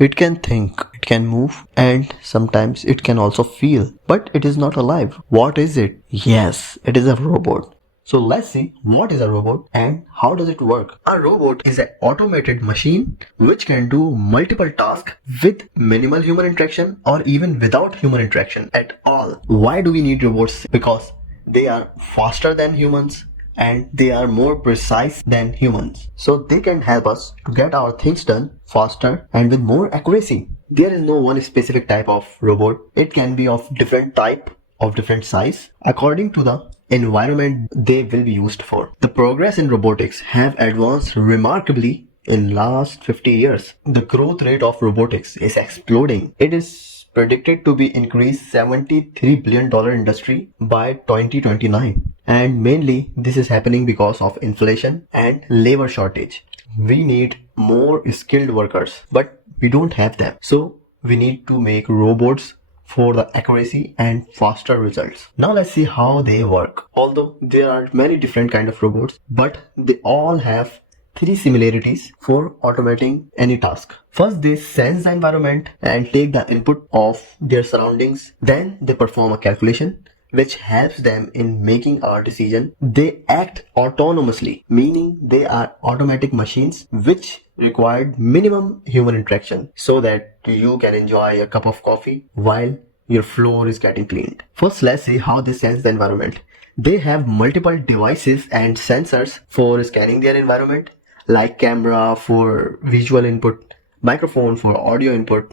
It can think, it can move, and sometimes it can also feel, but it is not alive. What is it? Yes, it is a robot. So let's see what is a robot and how does it work. A robot is an automated machine which can do multiple tasks with minimal human interaction or even without human interaction at all. Why do we need robots? Because they are faster than humans and they are more precise than humans. So they can help us to get our things done faster and with more accuracy. There is no one specific type of robot. It can be of different type, of different size, according to the environment they will be used for. The progress in robotics have advanced remarkably in last 50 years. The growth rate of robotics is exploding. It is predicted to be increased $73 billion industry by 2029. And mainly this is happening because of inflation and labor shortage. We need more skilled workers, but we don't have them. So we need to make robots for the accuracy and faster results. Now let's see how they work. Although there are many different kind of robots, but they all have three similarities for automating any task. First, they sense the environment and take the input of their surroundings. Then they perform a calculation which helps them in making a decision. They act autonomously, meaning they are automatic machines which required minimum human interaction so that you can enjoy a cup of coffee while your floor is getting cleaned. First, let's see how they sense the environment. They have multiple devices and sensors for scanning their environment, like camera for visual input, microphone for audio input,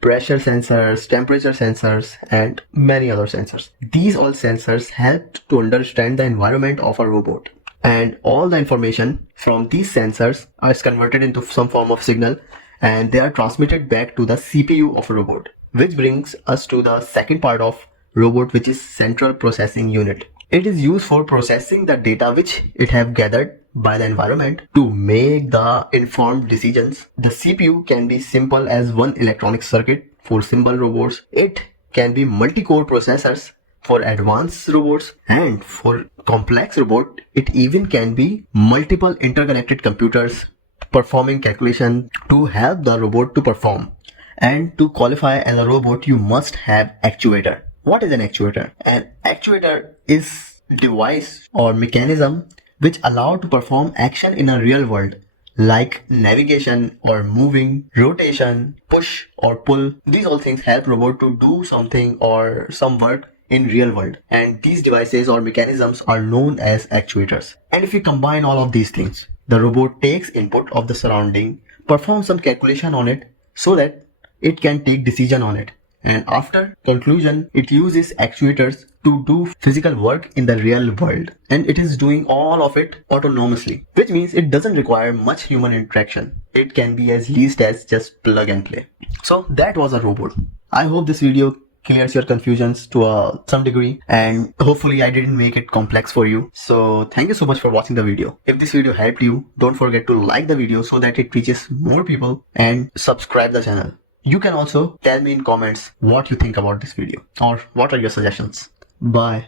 pressure sensors, temperature sensors, and many other sensors. These all sensors help to understand the environment of a robot. And all the information from these sensors is converted into some form of signal and they are transmitted back to the CPU of a robot. Which brings us to the second part of robot, which is central processing unit. It is used for processing the data which it have gathered by the environment to make the informed decisions. The CPU can be simple as one electronic circuit for simple robots. It can be multi-core processors for advanced robots, and for complex robot, it even can be multiple interconnected computers performing calculation to help the robot to perform. And to qualify as a robot, you must have actuator. What is an actuator? An actuator is device or mechanism which allow to perform action in a real world, like navigation or moving, rotation, push or pull. These all things help robot to do something or some work in real world, and these devices or mechanisms are known as actuators. And if you combine all of these things, the robot takes input of the surrounding, performs some calculation on it so that it can take decision on it, and after conclusion it uses actuators to do physical work in the real world, and it is doing all of it autonomously, which means it doesn't require much human interaction. It can be as least as just plug and play. So that was a robot. I hope this video clears your confusions to some degree, and hopefully I didn't make it complex for you. So thank you so much for watching the video. If this video helped you, don't forget to like the video so that it reaches more people, and subscribe the channel. You can also tell me in comments what you think about this video or what are your suggestions. Bye.